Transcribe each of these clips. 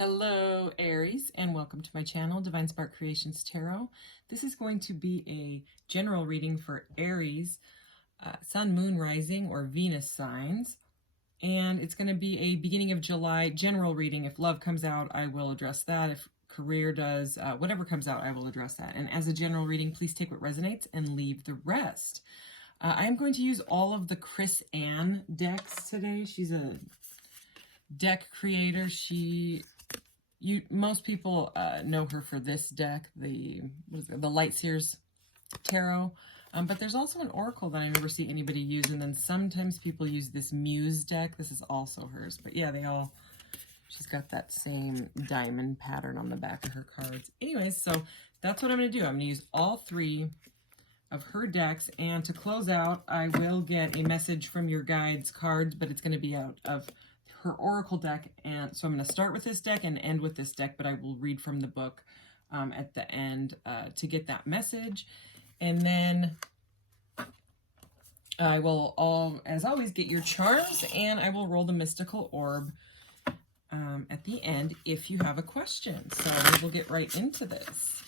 Hello, Aries, and welcome to my channel, Divine Spark Creations Tarot. This is going to be a general reading for Aries, Sun, Moon, Rising, or Venus signs. And it's going to be a beginning of July general reading. If love comes out, I will address that. If career does, whatever comes out, I will address that. And as a general reading, please take what resonates and leave the rest. I am going to use all of the Chris Ann decks today. She's a deck creator. Most people know her for this deck, the Light Seers Tarot, but there's also an Oracle that I never see anybody use, and then sometimes people use this Muse deck. This is also hers, but yeah, she's got that same diamond pattern on the back of her cards. Anyways, so that's what I'm going to do. I'm going to use all three of her decks, and to close out, I will get a message from your guides cards, but it's going to be out of her Oracle deck. And so I'm going to start with this deck and end with this deck, but I will read from the book at the end to get that message. And then I will, as always, get your charms, and I will roll the mystical orb at the end if you have a question. So we'll get right into this.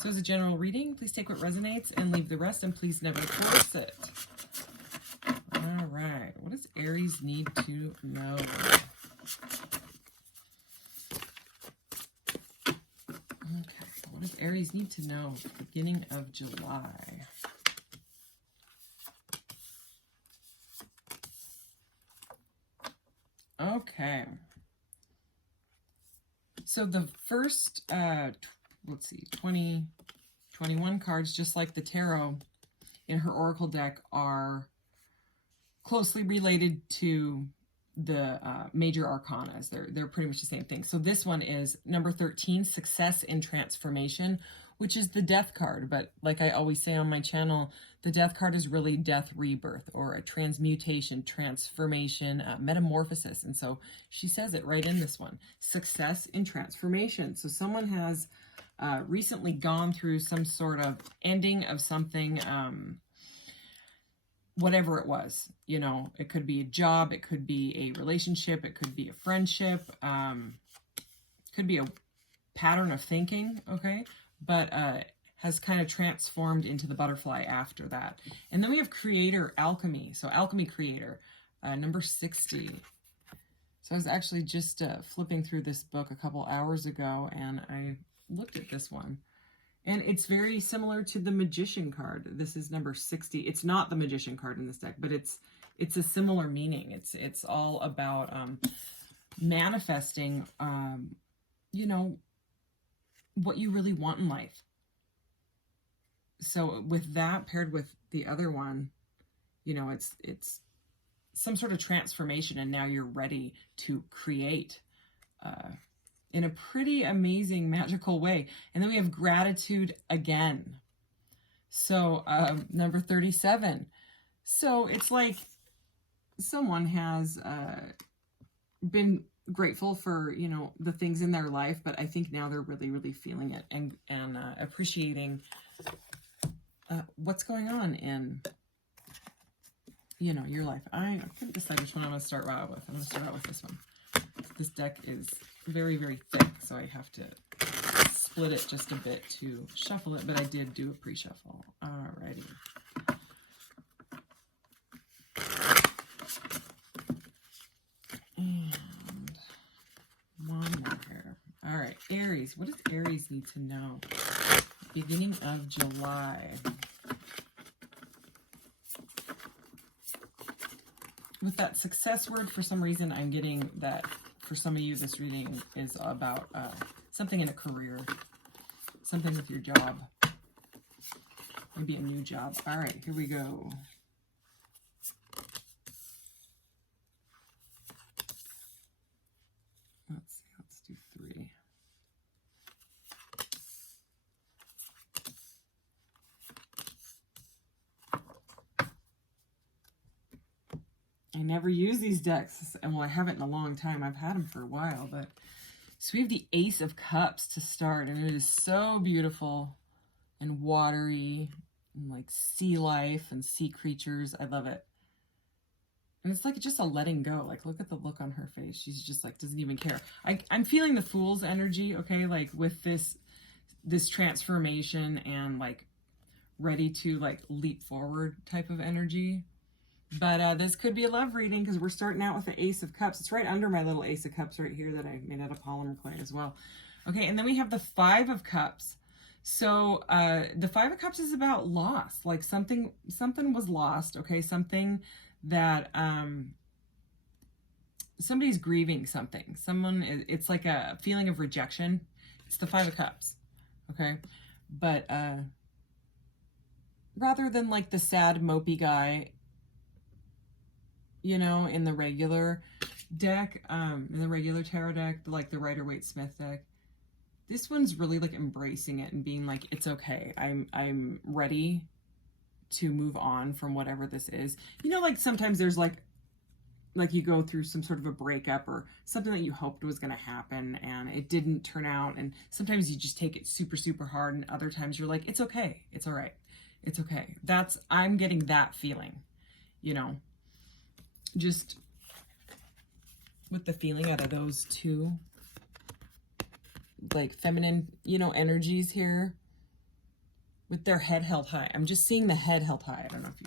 So as a general reading, please take what resonates and leave the rest, and please never force it. All right, what does Aries need to know? Okay, what does Aries need to know at the beginning of July? Okay. So the first, let's see, 21 cards, just like the tarot in her Oracle deck, are closely related to the major arcanas. They're pretty much the same thing. So this one is number 13, Success in Transformation, which is the death card. But like I always say on my channel, the death card is really death, rebirth, or a transmutation, transformation, metamorphosis. And so she says it right in this one, Success in Transformation. So someone has recently gone through some sort of ending of something, whatever it was. You know, it could be a job, it could be a relationship, it could be a friendship, could be a pattern of thinking, okay? But has kind of transformed into the butterfly after that. And then we have Creator Alchemy. So Alchemy Creator, number 60. So I was actually just flipping through this book a couple hours ago, and I looked at this one. And it's very similar to the Magician card. This is number 60. It's not the Magician card in this deck, but it's a similar meaning. It's all about manifesting, you know, what you really want in life. So with that paired with the other one, you know, it's some sort of transformation, and now you're ready to create in a pretty amazing, magical way. And then we have Gratitude again. So number 37. So it's like someone has been grateful for, you know, the things in their life, but I think now they're really, really feeling it and appreciating what's going on in, you know, your life. I couldn't decide which one I'm going to start out with. I'm going to start out with this one. This deck is very, very thick, so I have to split it just a bit to shuffle it, but I did do a pre-shuffle. Alrighty. And one more here. Alright, Aries. What does Aries need to know? Beginning of July. With that success word, for some reason, I'm getting that for some of you, this reading is about something in a career, something with your job, maybe a new job. All right, here we go. Let's see, let's do 3. I never use these decks, and well, I haven't in a long time. I've had them for a while, but so we have the Ace of Cups to start, and it is so beautiful and watery and like sea life and sea creatures. I love it. And it's like just a letting go. Like, look at the look on her face. She's just like, doesn't even care. I'm feeling the Fool's energy, okay? Like with this transformation and like ready to like leap forward type of energy. But this could be a love reading because we're starting out with the Ace of Cups. It's right under my little Ace of Cups right here that I made out of polymer clay as well. Okay, and then we have the Five of Cups. So the Five of Cups is about loss. Like something was lost, okay? Something that somebody's grieving something. It's like a feeling of rejection. It's the Five of Cups, okay? But rather than like the sad, mopey guy, you know, in the regular deck, in the regular tarot deck, like the Rider-Waite-Smith deck, this one's really like embracing it and being like, it's okay. I'm ready to move on from whatever this is. You know, like sometimes there's like you go through some sort of a breakup or something that you hoped was going to happen and it didn't turn out. And sometimes you just take it super, super hard. And other times you're like, it's okay. It's all right. It's okay. I'm getting that feeling, you know, just with the feeling out of those two, like feminine, you know, energies here with their head held high. I'm just seeing the head held high. I don't know if you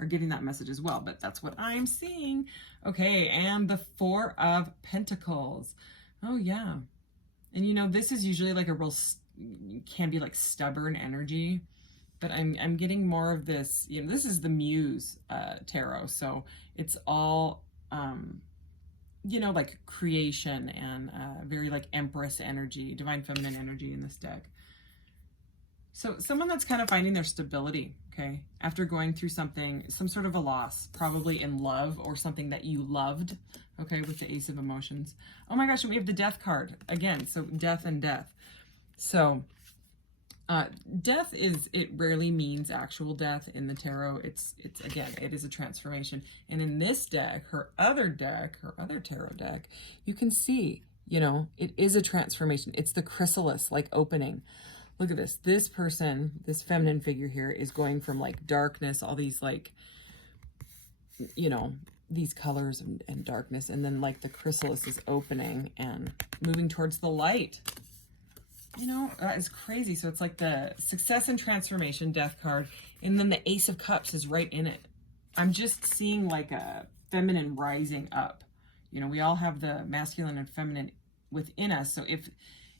are getting that message as well, but that's what I'm seeing. Okay, and the Four of Pentacles. Oh, yeah. And, you know, this is usually like a real, can be like stubborn energy, but I'm getting more of this, you know, this is the Muse tarot. So it's all, you know, like creation and very like Empress energy, divine feminine energy in this deck. So someone that's kind of finding their stability, okay, after going through something, some sort of a loss, probably in love or something that you loved, okay, with the Ace of Emotions. Oh my gosh, and we have the Death card again. So death and death. So death it rarely means actual death in the tarot. It's again, it is a transformation. And in this deck, her other tarot deck, you can see, you know, it is a transformation. It's the chrysalis, like opening. Look at this. This person, this feminine figure here is going from like darkness, all these like, you know, these colors and darkness. And then like the chrysalis is opening and moving towards the light. You know, that is crazy. So it's like the success and transformation death card. And then the Ace of Cups is right in it. I'm just seeing like a feminine rising up. You know, we all have the masculine and feminine within us. So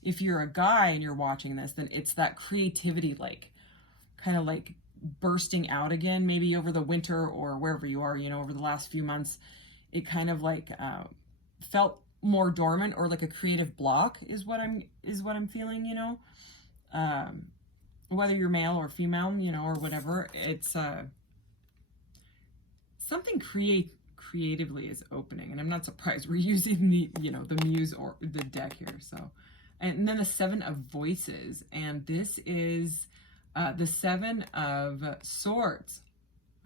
if you're a guy and you're watching this, then it's that creativity, like kind of like bursting out again, maybe over the winter or wherever you are, you know, over the last few months, it kind of like felt more dormant or like a creative block is what I'm feeling, you know, whether you're male or female, you know, or whatever, it's something creatively is opening. And I'm not surprised we're using the, you know, the Muse or the deck here. So, and then the Seven of Voices, and this is the Seven of Swords.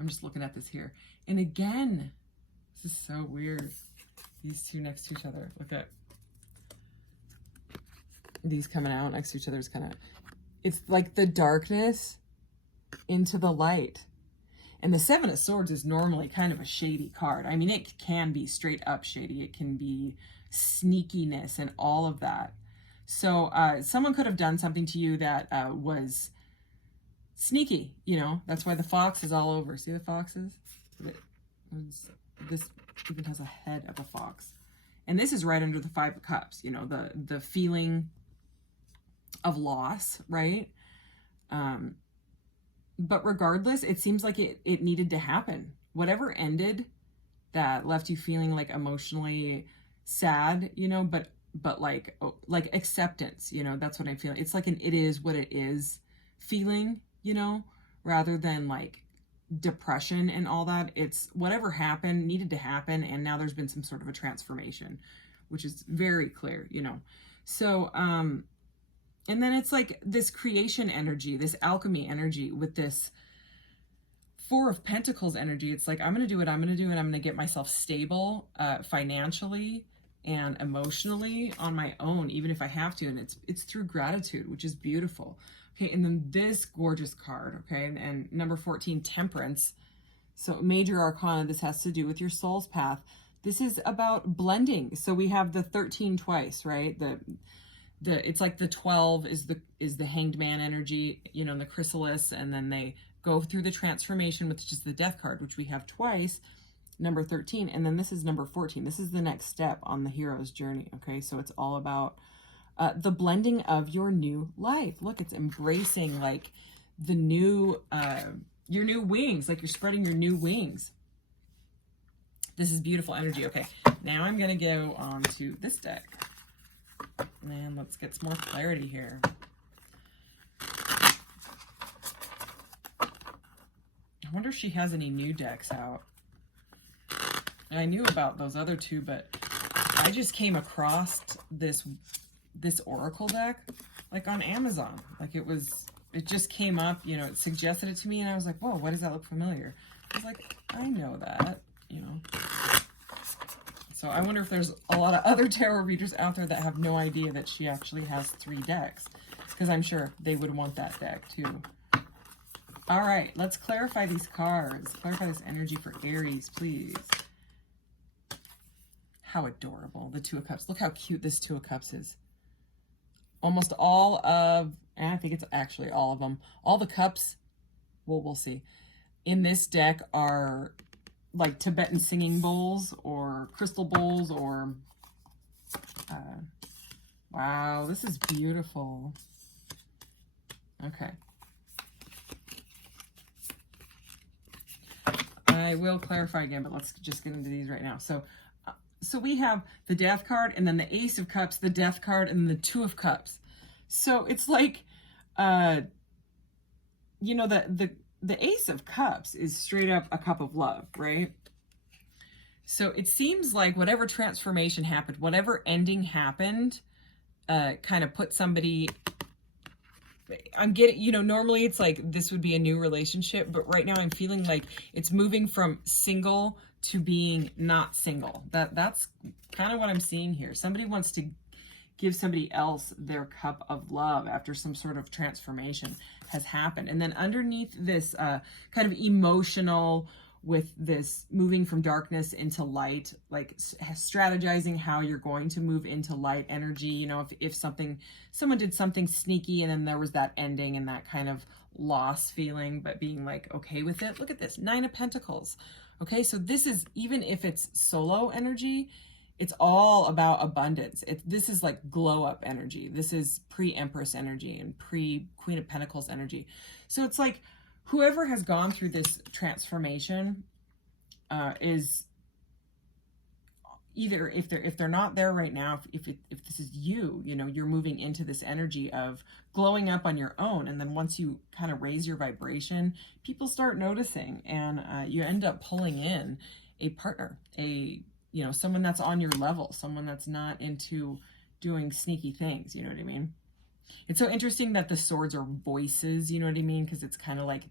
I'm just looking at this here. And again, this is so weird. These two next to each other. Look at these coming out next to each other. Is kind of, it's like the darkness into the light. And the Seven of Swords is normally kind of a shady card. I mean, it can be straight up shady. It can be sneakiness and all of that. So someone could have done something to you that was sneaky, you know. That's why the fox is all over. See the foxes? This even has a head of a fox. And this is right under the Five of Cups, you know, the feeling of loss, right? But regardless, it seems like it needed to happen. Whatever ended that left you feeling like emotionally sad, you know, but like acceptance, you know, that's what I'm feeling. It's like an it is what it is feeling, you know, rather than like depression and all that. It's whatever happened needed to happen, and now there's been some sort of a transformation, which is very clear, you know. So and then it's like this creation energy, this alchemy energy with this Four of Pentacles energy. It's like, I'm going to do what I'm going to do, and I'm going to get myself stable financially and emotionally on my own, even if I have to. And it's through gratitude, which is beautiful. Okay, and then this gorgeous card, okay, and number 14, Temperance. So major arcana, this has to do with your soul's path. This is about blending. So we have the 13 twice, right? It's like the 12 is the hanged man energy, you know, and the chrysalis, and then they go through the transformation, which is the death card, which we have twice, number 13, and then this is number 14. This is the next step on the hero's journey, okay? So it's all about the blending of your new life. Look, it's embracing like the new, your new wings, like you're spreading your new wings. This is beautiful energy. Okay, now I'm going to go on to this deck. And let's get some more clarity here. I wonder if she has any new decks out. I knew about those other two, but I just came across this Oracle deck like on Amazon. Like it just came up, you know, it suggested it to me and I was like, whoa, why does that look familiar? I was like, I know that, you know. So I wonder if there's a lot of other tarot readers out there that have no idea that she actually has 3 decks, because I'm sure they would want that deck too. All right, let's clarify these cards. Clarify this energy for Aries, please. How adorable, the Two of Cups. Look how cute this Two of Cups is. Almost all of, and I think it's actually all of them, all the cups, well, we'll see, in this deck are like Tibetan singing bowls or crystal bowls or, wow, this is beautiful. Okay. I will clarify again, but let's just get into these right now. So we have the Death card and then the Ace of Cups, the Death card, and the Two of Cups. So it's like, you know, the Ace of Cups is straight up a cup of love, right? So it seems like whatever transformation happened, whatever ending happened, kind of put somebody, I'm getting, you know, normally it's like this would be a new relationship, but right now I'm feeling like it's moving from single to being not single. That's kind of what I'm seeing here. Somebody wants to give somebody else their cup of love after some sort of transformation has happened. And then underneath this kind of emotional, with this moving from darkness into light, like strategizing how you're going to move into light energy. You know, if someone did something sneaky and then there was that ending and that kind of loss feeling, but being like okay with it. Look at this, 9 of Pentacles. Okay, so this is, even if it's solo energy, it's all about abundance. This is like glow up energy. This is pre-Empress energy and pre-Queen of Pentacles energy. So it's like whoever has gone through this transformation is either, if they're not there right now, if this is you, you know, you're moving into this energy of glowing up on your own, and then once you kind of raise your vibration, people start noticing, and you end up pulling in a partner, you know, someone that's on your level, someone that's not into doing sneaky things, you know what I mean? It's so interesting that the swords are voices, you know what I mean? Because it's kind of like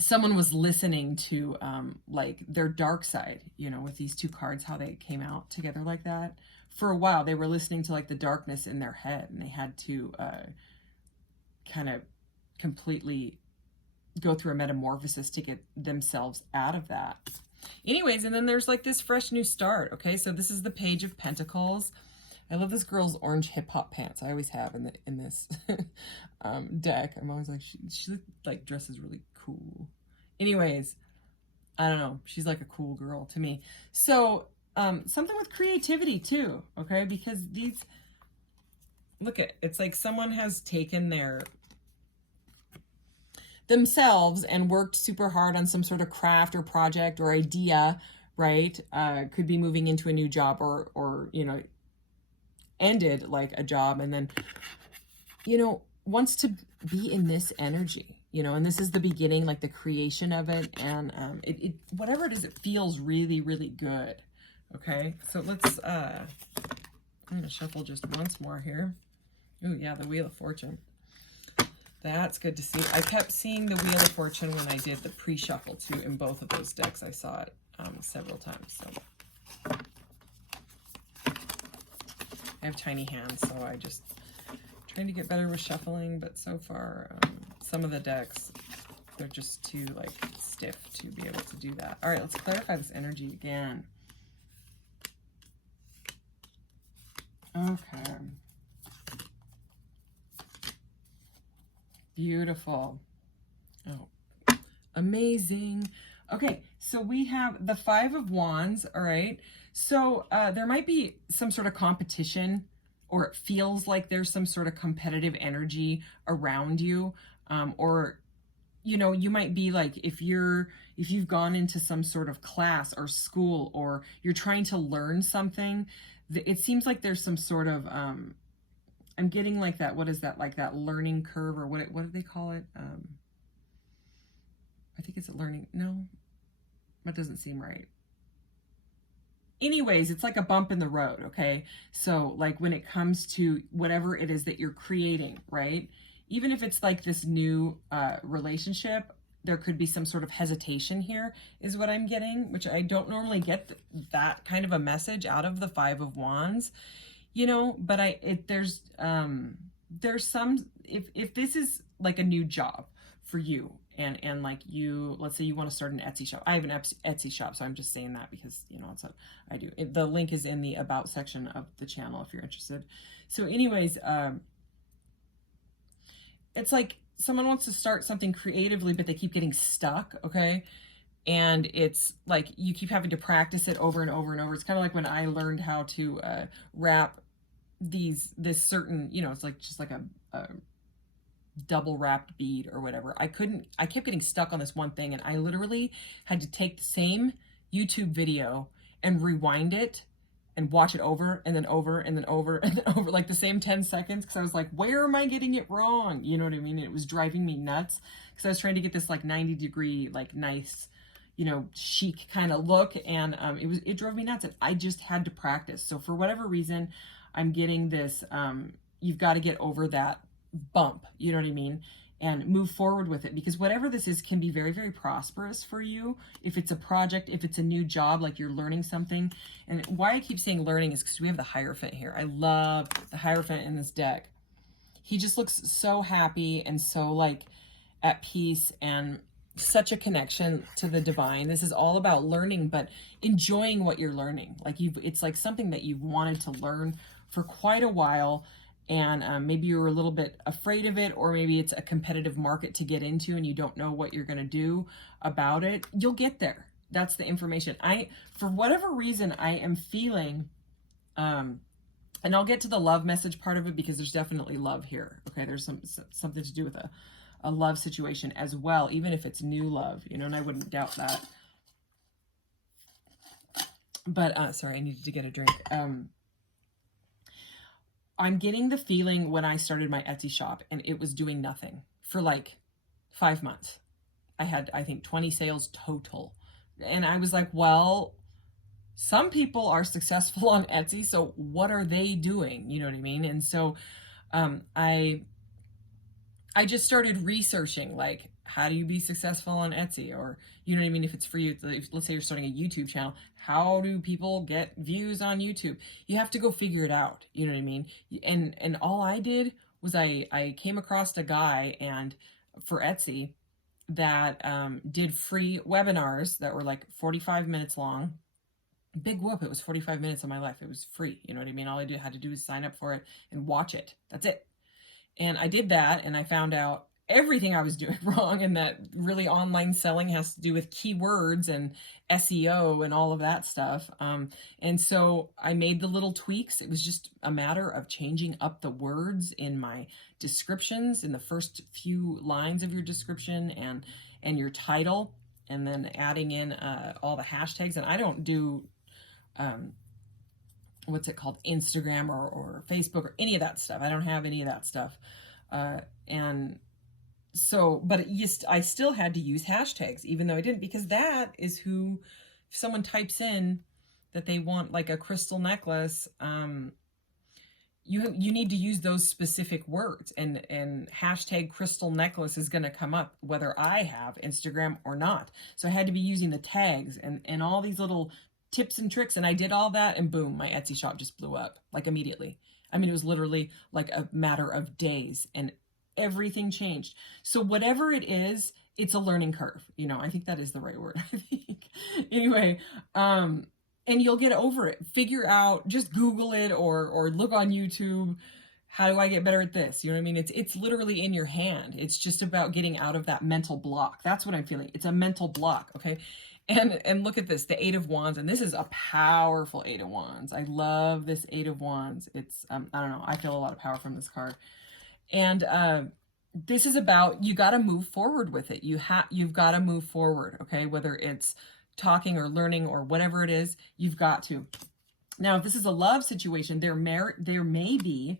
someone was listening to like their dark side, you know, with these 2 cards, how they came out together like that. For a while, they were listening to like the darkness in their head, and they had to kind of completely go through a metamorphosis to get themselves out of that. Anyways, and then there's like this fresh new start. Okay, so this is the Page of Pentacles. I love this girl's orange hip hop pants. I always have in this deck. I'm always like, she like dresses really cool. Anyways, I don't know. She's like a cool girl to me. So something with creativity too. Okay, because these, look at, it's like someone has taken themselves and worked super hard on some sort of craft or project or idea, right? Could be moving into a new job or you know, ended like a job, and then, you know, wants to be in this energy, you know, and this is the beginning, like the creation of it, and it whatever it is, it feels really, really good. Okay, so let's I'm gonna shuffle just once more here. Oh yeah, the Wheel of Fortune. That's good to see. I kept seeing the Wheel of Fortune when I did the pre-shuffle too. In both of those decks, I saw it several times. So I have tiny hands, so I just trying to get better with shuffling. But so far, some of the decks, they're just too like stiff to be able to do that. All right, let's clarify this energy again. Okay. Beautiful. Oh, amazing. Okay, so we have the Five of Wands, all right? So there might be some sort of competition, or it feels like there's some sort of competitive energy around you, or you know, you might be like, if you've gone into some sort of class or school, or you're trying to learn something, it seems like there's some sort of I'm getting like that, what is that, like that learning curve, or what do they call it? I think it's a learning, no, that doesn't seem right. Anyways, it's like a bump in the road, okay? So like when it comes to whatever it is that you're creating, right? Even if it's like this new relationship, there could be some sort of hesitation here, is what I'm getting, which I don't normally get that kind of a message out of the Five of Wands, you know, but there's some, if this is like a new job for you, and like you, let's say you want to start an Etsy shop. I have an Etsy shop, so I'm just saying that because, you know, it's what I do. The link is in the about section of the channel if you're interested. So anyways, it's like someone wants to start something creatively, but they keep getting stuck, okay? And it's like you keep having to practice it over and over and over. It's kind of like when I learned how to wrap this certain, you know, it's like just like a double wrapped bead or whatever. I kept getting stuck on this one thing, and I literally had to take the same YouTube video and rewind it and watch it over and then over and then over and then over, like the same 10 seconds, because I was like, where am I getting it wrong? You know what I mean? It was driving me nuts because I was trying to get this like 90-degree, like nice, you know, chic kind of look, and it drove me nuts, and I just had to practice. So for whatever reason, I'm getting this, you've got to get over that bump, you know what I mean, and move forward with it, because whatever this is can be very, very prosperous for you. If it's a project, if it's a new job, like you're learning something. And why I keep saying learning is because we have the Hierophant here. I love the Hierophant in this deck. He just looks so happy and so like at peace, and such a connection to the divine. This is all about learning, but enjoying what you're learning. Like it's like something that you've wanted to learn for quite a while, and maybe you were a little bit afraid of it, or maybe it's a competitive market to get into and you don't know what you're going to do about it. You'll get there. That's the information. For whatever reason, I am feeling, and I'll get to the love message part of it, because there's definitely love here. Okay, there's something to do with a love situation as well, even if it's new love, you know, and I wouldn't doubt that. But sorry, I needed to get a drink. I'm getting the feeling when I started my Etsy shop and it was doing nothing for like 5 months. I had, I think, 20 sales total. And I was like, well, some people are successful on Etsy, so what are they doing? You know what I mean? And so I just started researching, like, how do you be successful on Etsy? Or, you know what I mean? If it's for you, let's say you're starting a YouTube channel, how do people get views on YouTube? You have to go figure it out. You know what I mean? And all I did was I came across a guy and for Etsy that did free webinars that were like 45 minutes long. Big whoop, it was 45 minutes of my life. It was free. You know what I mean? All I had to do is sign up for it and watch it. That's it. And I did that, and I found out everything I was doing wrong, and that really online selling has to do with keywords and SEO and all of that stuff. And so I made the little tweaks. It was just a matter of changing up the words in my descriptions, in the first few lines of your description and your title, and then adding in all the hashtags. And I don't do what's it called, Instagram or Facebook or any of that stuff. I don't have any of that stuff. And so, but I still had to use hashtags, even though I didn't, because that is who, if someone types in that they want like a crystal necklace, you need to use those specific words, and hashtag crystal necklace is going to come up whether I have Instagram or not. So I had to be using the tags and all these little tips and tricks, and I did all that, and boom, my Etsy shop just blew up like immediately. I mean, it was literally like a matter of days, and everything changed. So whatever it is it's a learning curve. You know, I think that is the right word. I think. Anyway, and you'll get over it. Figure out, just Google it or look on YouTube. How do I get better at this? You know what I mean? It's literally in your hand. It's just about getting out of that mental block. That's what I'm feeling. It's a mental block, okay? And look at this, the Eight of Wands, and this is a powerful Eight of Wands. I love this Eight of Wands. It's I don't know, I feel a lot of power from this card. And this is about, you got to move forward with it. You've got to move forward, okay? Whether it's talking or learning or whatever it is, you've got to. Now, if this is a love situation, there may be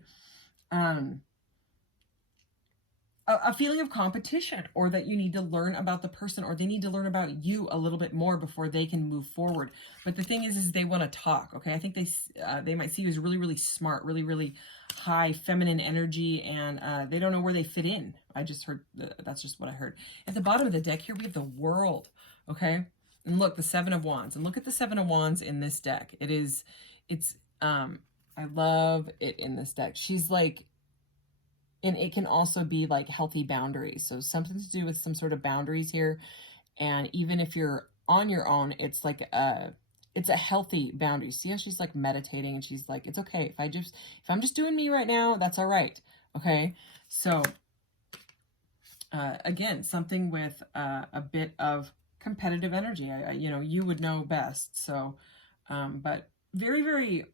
a feeling of competition, or that you need to learn about the person, or they need to learn about you a little bit more before they can move forward. But the thing is they want to talk, okay? I think they might see you as really, really smart, really, really high feminine energy, and they don't know where they fit in. I just heard, that's just what I heard. At the bottom of the deck here, we have the World, okay? And look, the Seven of Wands, and look at the Seven of Wands in this deck. I love it in this deck. She's like, and it can also be like healthy boundaries. So something to do with some sort of boundaries here. And even if you're on your own, it's like it's a healthy boundary. See how she's like meditating, and she's like, it's okay. If I'm just doing me right now, that's all right. Okay. So again, something with a bit of competitive energy. You know, you would know best. So, but very, very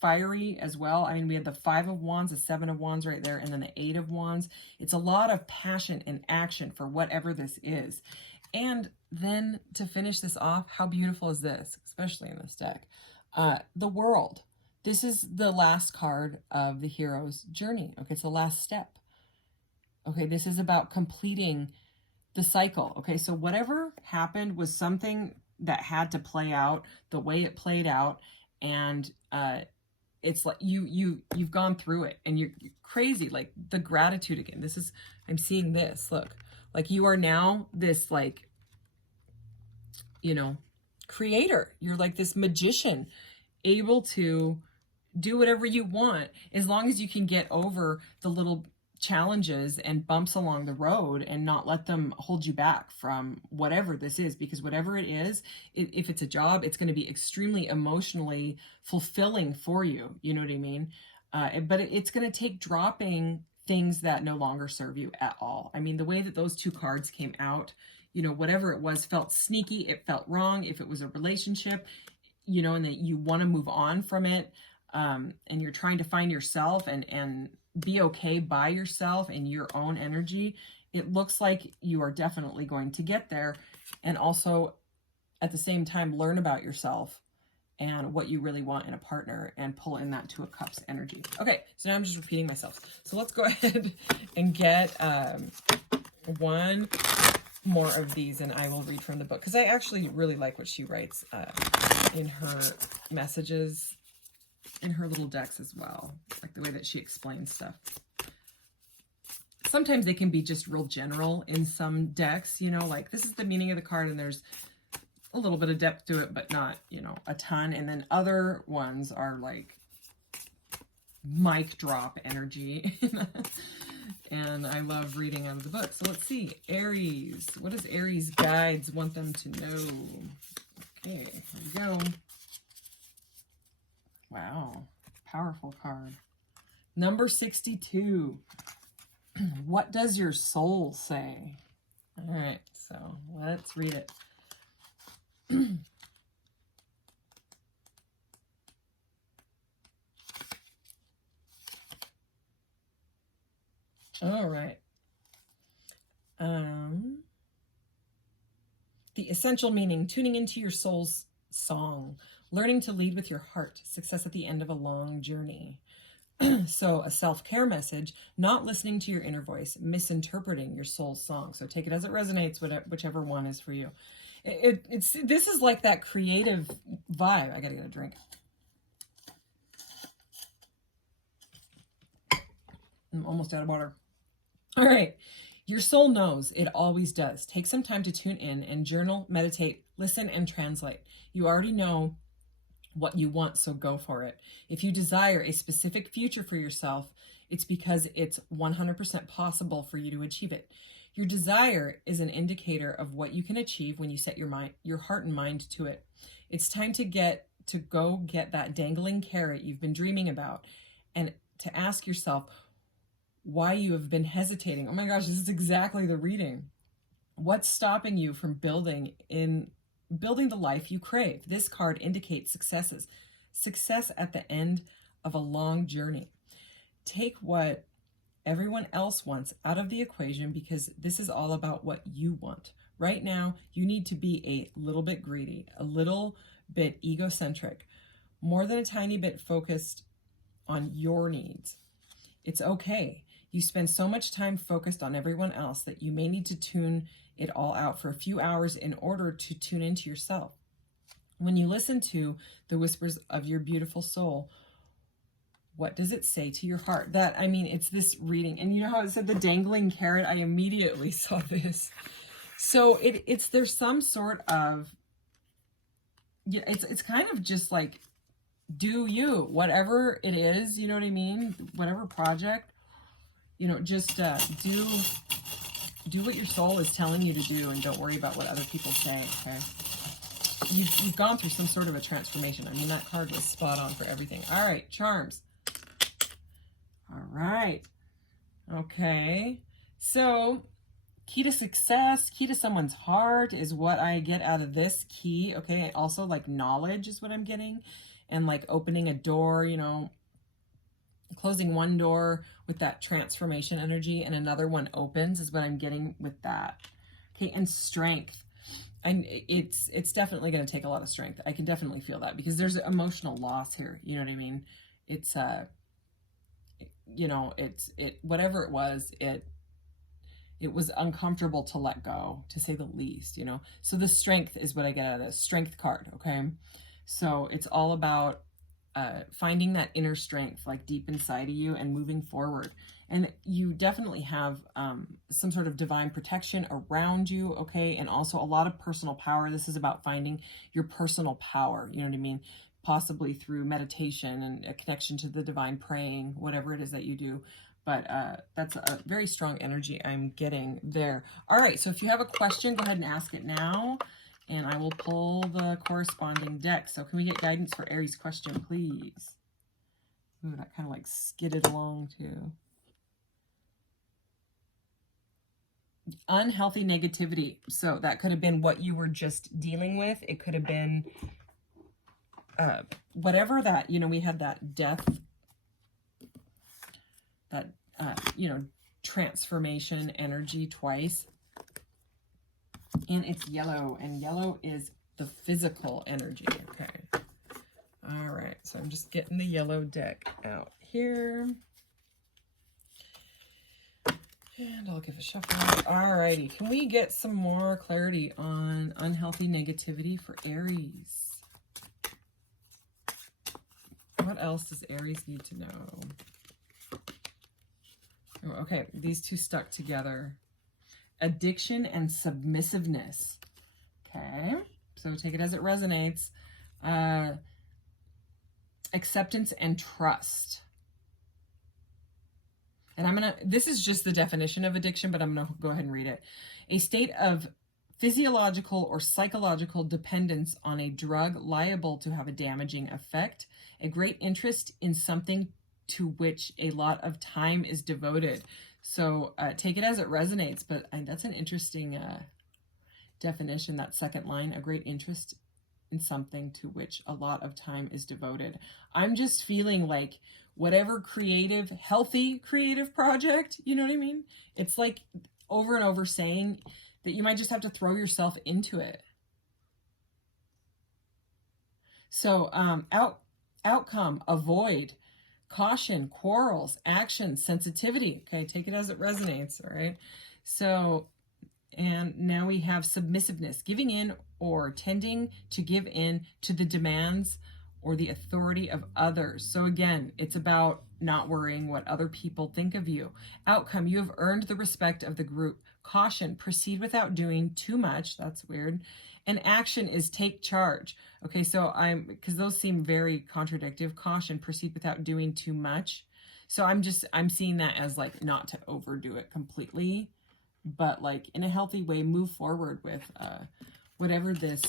fiery as well. I mean, we have the Five of Wands, the Seven of Wands right there, and then the Eight of Wands. It's a lot of passion and action for whatever this is. And then to finish this off, how beautiful is this, especially in this deck? The World. This is the last card of the hero's journey. Okay, it's the last step. Okay, this is about completing the cycle. Okay, so whatever happened was something that had to play out the way it played out, and it's like you've gone through it, and you're crazy. Like the gratitude again. This is, I'm seeing this. Look, like you are now this, like, you know, creator. You're like this magician, able to do whatever you want, as long as you can get over the little challenges and bumps along the road and not let them hold you back from whatever this is. Because whatever it is, if it's a job, it's going to be extremely emotionally fulfilling for you. You know what I mean? But it's going to take dropping things that no longer serve you at all. I mean, the way that those two cards came out, you know, whatever it was felt sneaky. It felt wrong. If it was a relationship, you know, and that you want to move on from it, and you're trying to find yourself and be okay by yourself and your own energy, it looks like you are definitely going to get there. And also at the same time, learn about yourself and what you really want in a partner, and pull in that Two of Cups energy. Okay, so now I'm just repeating myself. So let's go ahead and get one more of these, and I will read from the book, because I actually really like what she writes in her messages, in her little decks as well, like the way that she explains stuff. Sometimes they can be just real general in some decks, you know, like this is the meaning of the card, and there's a little bit of depth to it, but not, you know, a ton. And then other ones are like mic drop energy. And I love reading out of the book. So let's see, Aries. What does Aries guides want them to know? Okay, here we go. Wow, powerful card. Number 62. What does your soul say? All right, so let's read it. All right. The essential meaning: tuning into your soul's song, learning to lead with your heart, success at the end of a long journey. So a self-care message: not listening to your inner voice, misinterpreting your soul's song. So take it as it resonates, whichever one is for you. This is like that creative vibe. I gotta get a drink. I'm almost out of water. All right. Your soul knows. It always does. Take some time to tune in and journal, meditate, listen, and translate. You already know what you want, so go for it. If you desire a specific future for yourself, it's because it's 100% possible for you to achieve it. Your desire is an indicator of what you can achieve when you set your heart and mind to it. It's time to go get that dangling carrot you've been dreaming about, and to ask yourself why you have been hesitating. Oh my gosh, this is exactly the reading. What's stopping you from building the life you crave? This card indicates success at the end of a long journey. Take what everyone else wants out of the equation, because this is all about what you want. Right now, you need to be a little bit greedy, a little bit egocentric, more than a tiny bit focused on your needs. It's okay. You spend so much time focused on everyone else that you may need to tune it all out for a few hours in order to tune into yourself. When you listen to the whispers of your beautiful soul, what does it say to your heart? It's this reading. And you know how it said the dangling carrot? I immediately saw this. So there's some sort of, it's kind of just like, do you, whatever it is, you know what I mean? Whatever project, just do what your soul is telling you to do, and don't worry about what other people say, okay? You've gone through some sort of a transformation. I mean, that card was spot on for everything. All right, charms. All right. Okay. So, key to success, key to someone's heart is what I get out of this key. Okay. Also, like, knowledge is what I'm getting. And like opening a door, closing one door with that transformation energy and another one opens is what I'm getting with that. Okay. And strength. And it's definitely going to take a lot of strength. I can definitely feel that, because there's emotional loss here. You know what I mean? It's, whatever it was uncomfortable to let go, to say the least, So the strength is what I get out of this strength card. Okay. So it's all about finding that inner strength, like deep inside of you, and moving forward. And you definitely have some sort of divine protection around you, okay? And also a lot of personal power. This is about finding your personal power, you know what I mean? Possibly through meditation and a connection to the divine, praying, whatever it is that you do. But that's a very strong energy I'm getting there. All right, so if you have a question, go ahead and ask it now, and I will pull the corresponding deck. So can we get guidance for Aries question, please? Ooh, that kind of like skidded along too. Unhealthy negativity. So that could have been what you were just dealing with. It could have been whatever that, we had that death, that, transformation energy twice. And it's yellow, and yellow is the physical energy. Okay. All right. So I'm just getting the yellow deck out here. And I'll give a shuffle. All righty. Can we get some more clarity on unhealthy negativity for Aries? What else does Aries need to know? Okay, these two stuck together. Addiction and submissiveness. Okay, so take it as it resonates. Acceptance and trust. And this is just the definition of addiction, but I'm going to go ahead and read it. A state of physiological or psychological dependence on a drug liable to have a damaging effect. A great interest in something to which a lot of time is devoted. So take it as it resonates, but that's an interesting definition, that second line, a great interest in something to which a lot of time is devoted. I'm just feeling like whatever creative, healthy creative project, you know what I mean? It's like over and over saying that you might just have to throw yourself into it. So outcome, avoid, caution, quarrels, action, sensitivity. Okay, take it as it resonates, all right? So, and now we have submissiveness, giving in or tending to give in to the demands or the authority of others. So again, it's about not worrying what other people think of you. Outcome, you have earned the respect of the group. Caution, proceed without doing too much. That's weird. And action is take charge. Okay, so because those seem very contradictive. Caution, proceed without doing too much. So I'm seeing that as like not to overdo it completely. but like in a healthy way, move forward with whatever this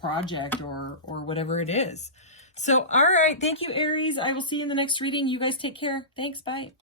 project or whatever it is. So, all right. Thank you, Aries. I will see you in the next reading. You guys take care. Thanks. Bye.